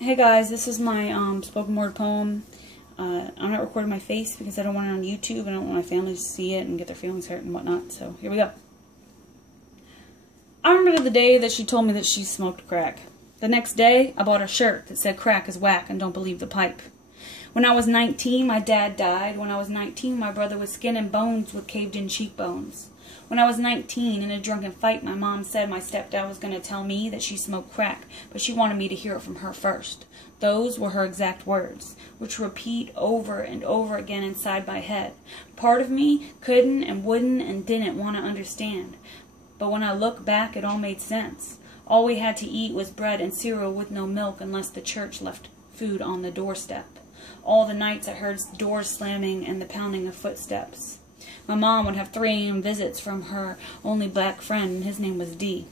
Hey guys, this is my spoken word poem. I'm not recording my face because I don't want it on YouTube. I don't want my family to see it and get their feelings hurt and whatnot. So here we go. I remember the day that she told me that she smoked crack. The next day, I bought a shirt that said crack is whack and don't believe the pipe. When I was 19, my dad died. When I was 19, my brother was skin and bones with caved-in cheekbones. When I was 19, in a drunken fight, my mom said my stepdad was going to tell me that she smoked crack, but she wanted me to hear it from her first. Those were her exact words, which repeat over and over again inside my head. Part of me couldn't and wouldn't and didn't want to understand. But when I look back, it all made sense. All we had to eat was bread and cereal with no milk unless the church left food on the doorstep. All the nights I heard doors slamming and the pounding of footsteps. My mom would have 3 a.m. visits from her only black friend, and his name was D.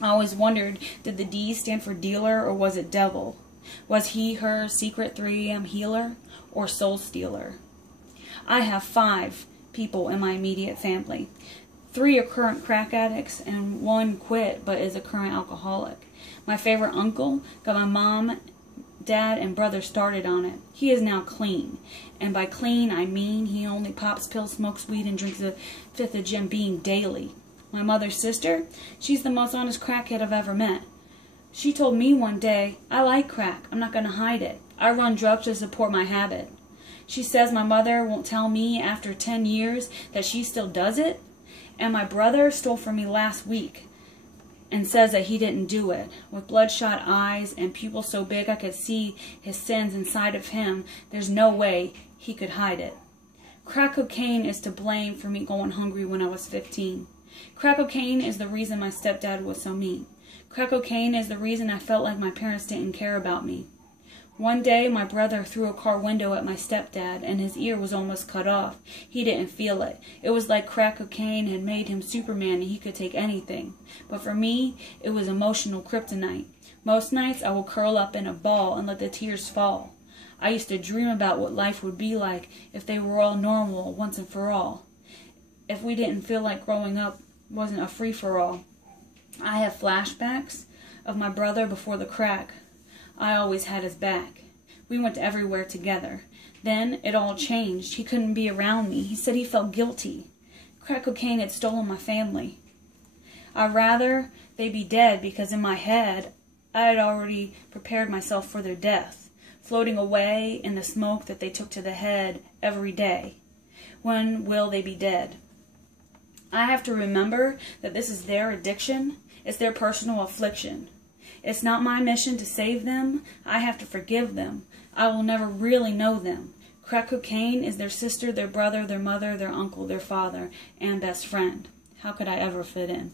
I always wondered, did the D stand for dealer or was it devil? Was he her secret 3 a.m. healer or soul stealer? I have 5 people in my immediate family. 3 are current crack addicts and 1 quit but is a current alcoholic. My favorite uncle got my mom, dad, and brother started on it. He is now clean. And by clean, I mean he only pops pills, smokes weed, and drinks a 5th of Jim Beam daily. My mother's sister, she's the most honest crackhead I've ever met. She told me one day, I like crack. I'm not going to hide it. I run drugs to support my habit. She says my mother won't tell me after 10 years that she still does it. And my brother stole from me last week and says that he didn't do it. With bloodshot eyes and pupils so big I could see his sins inside of him, there's no way he could hide it. Crack cocaine is to blame for me going hungry when I was 15. Crack cocaine is the reason my stepdad was so mean. Crack cocaine is the reason I felt like my parents didn't care about me. One day, my brother threw a car window at my stepdad, and his ear was almost cut off. He didn't feel it. It was like crack cocaine had made him Superman and he could take anything. But for me, it was emotional kryptonite. Most nights, I will curl up in a ball and let the tears fall. I used to dream about what life would be like if they were all normal once and for all. If we didn't feel like growing up wasn't a free-for-all. I have flashbacks of my brother before the crack. I always had his back. We went everywhere together. Then it all changed. He couldn't be around me. He said he felt guilty. Crack cocaine had stolen my family. I'd rather they be dead because in my head I had already prepared myself for their death, floating away in the smoke that they took to the head every day. When will they be dead? I have to remember that this is their addiction. It's their personal affliction. It's not my mission to save them. I have to forgive them. I will never really know them. Crack cocaine is their sister, their brother, their mother, their uncle, their father, and best friend. How could I ever fit in?